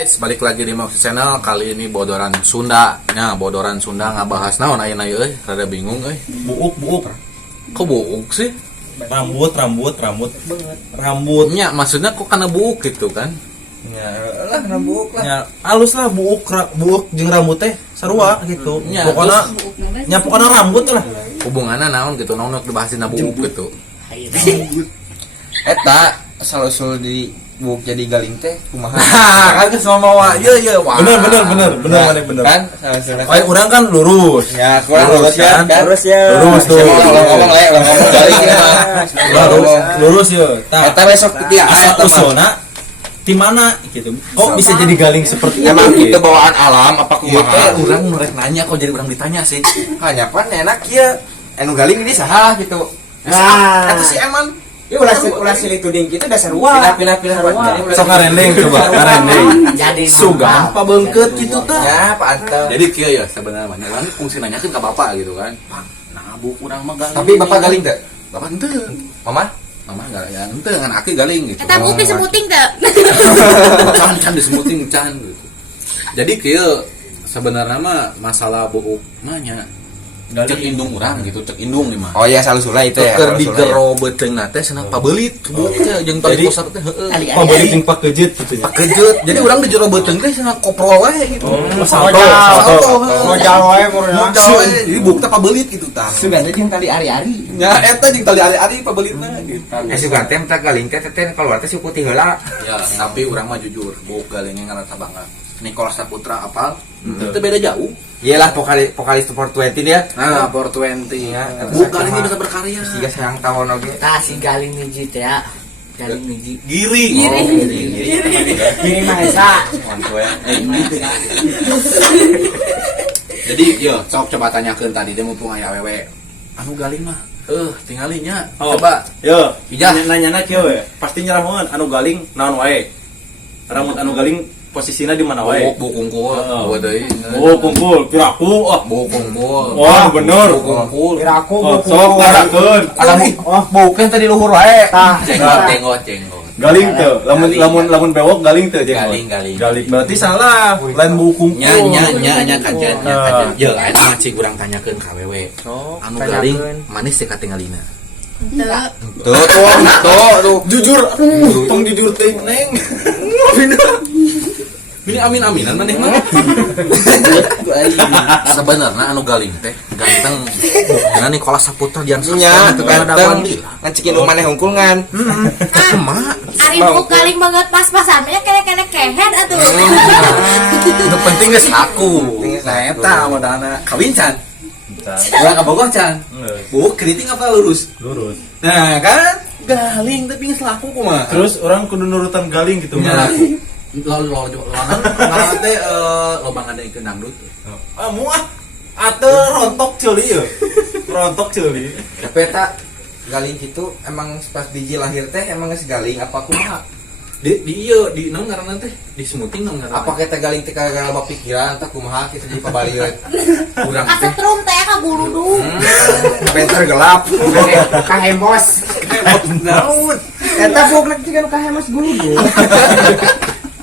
Guys, balik lagi di Moxie Channel. Kali ini bodoran Sunda. Nah, bodoran Sunda ngabahas naon ayeuna euy, rada bingung euy. Buuk. Kok buuk sih? Rambut. Nya maksudnya kok kana buuk gitu kan? Ya lah rambut lah. Ya halus lah buuk jeung rambut teh sarua gitu. Ya, Pokona rambut lah. Hubunganna naon gitu, naon nu dibahasin buuk gitu. Eta asal-usul di buuk jadi galing teh kumaha. Kan semua mawa ye wah. Bener. Kan Orang kan lurus. ya kurang lurus kan. Lurus tuh. Ngomong galing Lurus ya. Eta besok dia Asal usulna di mana gitu. Kok bisa jadi galing seperti emang itu? itu bawaan alam apa kumaha? Urang nurek nanya kok jadi urang ditanya sih. Hanya pan enak ya. Anu galing ini saha gitu. Eta si Eman. Ya ulah silih tuding kitu dasar sarua. Pilih-pilih Sok ngarendeng coba, ngarendeng. Jadi Sugan apa beungkeut gitu teh. Ya, pantes. Jadi kieu ya sebenarnya urang fungsi nanyakeun ka bapak gitu kan. Pak, nah buuk urang mah galing. Tapi bapak galing teh? Bapak henteu. Mama? Mama enggak ya, henteu ngan aki galing gitu. Eta buuk disebuting teu? Can disebuting can gitu. Jadi kieu sebenarnya mah masalah buuk mah nya cek indung urang gitu, cek indung nih mah. Oh iya salusula itu ya. Keur digero beuteung na teh cenah pabeulit buuk teh jeung tali posar teh heueuh. Pabeulit jeung pakejeut gitu ya. Pakejeut. Jadi urang dijero beuteung teh cenah koprol wae gitu. Salto. Ngojal wae murna. Jadi buuk teh pabeulit gitu tah. Sugan teh jeung tali ari-ari. Nya eta jeung tali ari-ari pabeulitna gitu. Sugan teh teh galing teh keluar teh si putih heula. Ya, tapi urang mah jujur, buuk galingnya ngaran Sabangga. Nicholas Saputra apal? Itu beda jauh. Iyalah vokalis 420 dia. Nah, 420 ya. Buuk galingnya bisa berkarya. Siga sayang tawon oge. Tah si galing hiji teh ya. Galing hiji. Giri. Gini mah esa. Jadi, yo, sok coba tanyakeun tadi dia mumpung aya awewe. Anu galing mah. Tingalinya. Coba. Yo, Ijah. nanya kieu we. Pasti nyerahkeun anu galing naon wae. Rambut anu galing posisinya di mana wae? Buuk kungkul. Gua deui. Oh, kumpul, kiraku. Buuk kungkul. Wah, bener. Buuk kungkul. Kiraku Sok ngarakeun. Buuk kan tadi luhur wae. Jenggot. Galing teu. Lamun bewok galing teu jeung. Galing. Berarti salah. Lain buuk kumpul. Nya kajen. Yo, eta mah cing urang tanyakeun ka awewe. Anu galing manis teh katingalina. Teu. Tuh. Jujur, tong jujur teh neng. Ini amin-aminan maneh mah. Sebenarnya anu galing teh ganteng. Karena Nicholas Saputra dian Nya teu ganteng. Ngacekin lu maneh hungkul ngan. Emak. Ari buuk galing banget pas-pasan nya kene-kene kehead atuh. Nu penting geus laku. Nah eta modalna kawin can. Urang ka Bogor can. Buuk keriting apa lurus? Lurus. Nah kan galing tapi geus laku kumaha. Terus orang kudu nurutan galing gitu. Nya lo teh loba ngadaikeun dangdut. Muah. Atuh rontok ceuli ya. Rontok ceuli. Tapi eta galing gitu emang pas biji lahir teh emang geus galing apa kumaha? Di ieu di naon ngaranna teh? Di smoothing naon ngaranna? Apa kita galing teh kagak loba pikiran tah kumaha kitu di pabaliut. Urang teh Kasetrum teh ka guludung. Penter gelap. kahemos. naon? Eta buuk nek jiga nu kahemos gulu.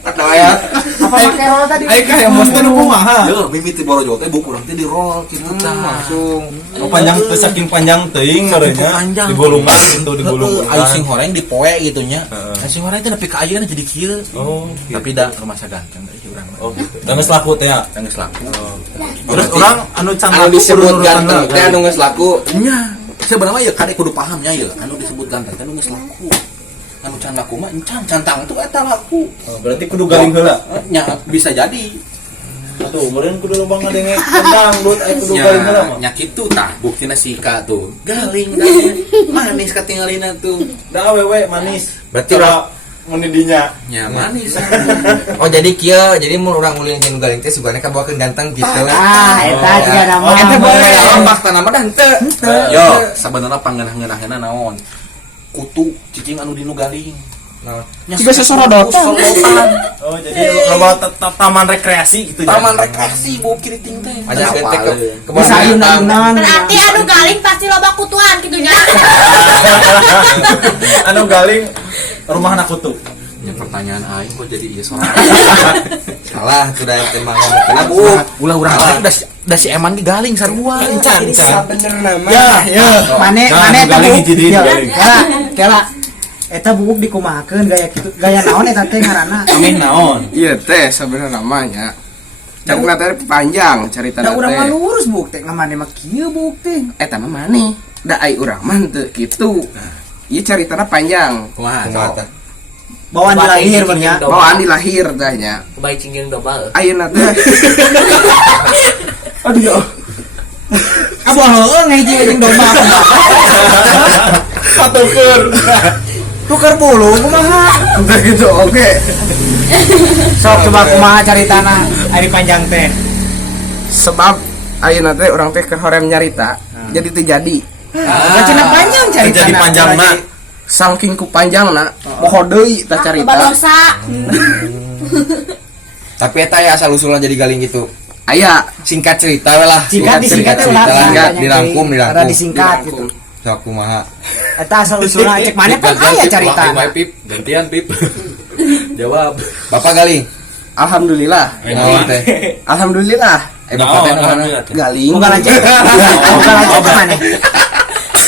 Eta aya. Apa make roll tadi? Ai kahemos teh nu kumaha? Yo, mimiti borojo teh buku urang teh di roll kitu tah. Langsung. Oh, panjang teh saking panjang teuing ngarannya. Panjang. Digulungan gitu digulungan. Ayo sing horeng di poe gitu nya. Sing horeng teh nepi ka ayeuna jadi kieu. Oh, Tapi da rumah saganteng ieu urang mah. oh gitu. Dan geus laku teh ya. Geus laku. Terus orang anu can Anu disebut ganteng teh anu geus laku. Nya, sebenarnya ya kade kudu pahamnya ya. Anu disebut ganteng teh anu geus laku. Anu can laku mah encan cantang itu eta laku. Berarti kudu galing heula. Nya bisa jadi. Atuh, meureun kudu loba ngadenge dangdut aya kudu galing heula mah. Nya kitu tah buktina sika tuh. Galing manis katingalina tuh. Da awewe manis. Berarti Coba mun dinya. Nya manis. Oh jadi kieu, jadi mun urang ulin jeung galing teh sugana kabawakeun ganteng gitu. Eta jiga nama. Oh, eta boleh. Oh, Fakta nama dah henteu. Yo, sebenarnya pangeunah-ngeunahna naon? Kutu cicing anu dinu galing. Nah, Juga sesorodotan. Oh, jadi loba taman rekreasi gitu ya. Taman rekreasi bau kiriting teh. aja ketek ke Bisa ayunan-ayunan. Berarti anu galing pasti loba kutuan gitu nya. Anu galing rumah anak kutu. pertanyaan aing kok jadi ieu sorangan. Salah tuh da teh mah ngomong kenapa Ulah urang da si Eman di galing sarua. Encan bener nama. Ya, mane Nah, eta galing bubuk. hiji di Ya, galing. kela. Eta bubuk dikumahakeun gaya kitu. Gaya naon eta teh ngaranna? Amin naon? Iya teh sebenarnya namanya. Carita teh panjang carita Da urang mah teh. lurus buk teh ngamane mah kieu buk teh. Eta mah maneh. Da ai urang mah teu kitu. Ieu caritana panjang. Kumaha? Kumaha teh? Bawaan di lahir nya. Bawaan di lahir dahnya. Baik cingging dobal. Ayeuna teh Aduh. Abo heueuh ngahiji jeung domba. Patukeun. Tukar bulu kumaha? udah gitu oke. Sok coba kumaha caritana ari panjang teh. Sebab ayeuna teh urang teh keur horem nyarita. Jadi teu jadi. Bacana panjang caritana. Jadi panjang na. Saking ku panjangna, moho deui tah Loba carita. dosa. Tapi eta ya asal usulna jadi galing gitu. Aya Singkat cerita we lah. Singkat disingkat cerita ulah. lah. Dirangkum. Ada disingkat gitu. Sok kumaha. Eta asal usulna cek mana pan aya carita. Pip, gantian Pip. Jawab. Bapak galing. alhamdulillah. Naon teh? Alhamdulillah. Bapak teh mana? Galing. Boga lancet. Boga lancet ka maneh.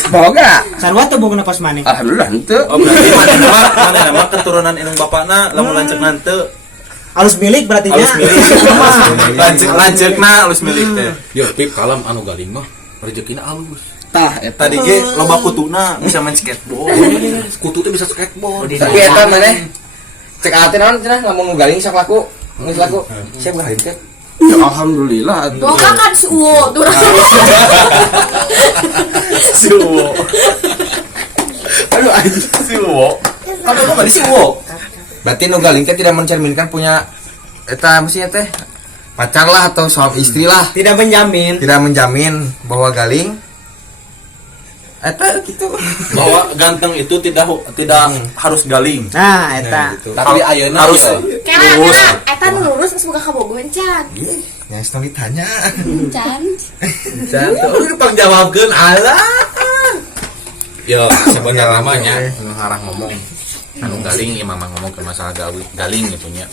Boga. Sarua teh boga kos maneh. Alhamdulillah henteu. Oh berarti mana nama keturunan indung bapakna lamun lanceuk henteu. Alus milik berarti nya. Alus milik. Lanceukna alus milik teh. Yo Pip kalam anu galing mah rezekina alus. Tah eta Tadi ge loba kutuna bisa main skateboard. Kutu teh bisa skateboard. Tapi eta maneh cek ate naon cenah lamun nu galing sok laku. Geus laku. Siap galing teh. ya alhamdulillah. Boga kan suwo turun. Suwo. Aduh anjing suwo. Kamu kok di suwo? Berarti nu galing teh tidak mencerminkan punya eta maksudnya teh pacar lah atau suami istri lah. Tidak menjamin. Tidak menjamin bahwa galing eta gitu. Bahwa ganteng itu tidak harus galing. Nah, eta. Tapi ayeuna harus Kera, eta nu lurus geus boga kabogohan can. Yang sedang ditanya. Can. Jangan udah pangjawabkeun alah. Yo sebenarnya namanya anu harang ngomong anu galing ya mama ngomong ke masalah galing gitu nya.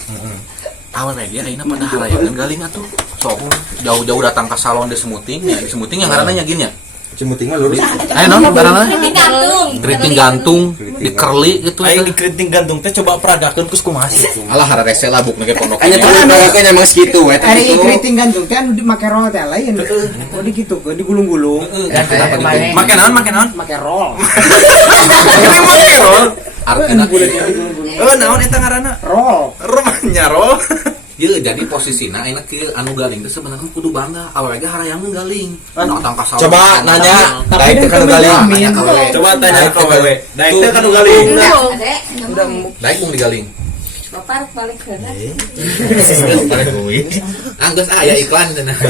Awal dia ayeuna pada harayakeun galing atuh. Sok jauh-jauh datang ke salon di Semuting ya, di Semuting yang ngaranna nya gini ya. Cimuting mah lurus. Ayo non ngaranna Keriting gantung. keriting gantung, di kerli gitu. Aing di keriting gantung teh coba peragakeun kus kumaha sih. Alah hararese lah buk nege pondok. Hanya tuh pokoknya emang segitu eta Ari gitu. keriting gantung teh anu make roll teh lain. Oh di kitu ke digulung-gulung. Kenapa gitu? Make naon? Make roll. Artinya Oh, naon eta ngaranna? Roll. Romanya roh. Ye, jadi posisinya enak kieu anu galing teh sebenarnya kudu bangga. Awalnya harayangeun galing. Datang ka salon. Coba nanya, Tapi da itu kan kan galing. Nanya ka wewe. Coba tanya ke wewe. Da itu kan galing. Adek, Daik mung digaling. Bapak balik ke Anggeus aya iklan cenah.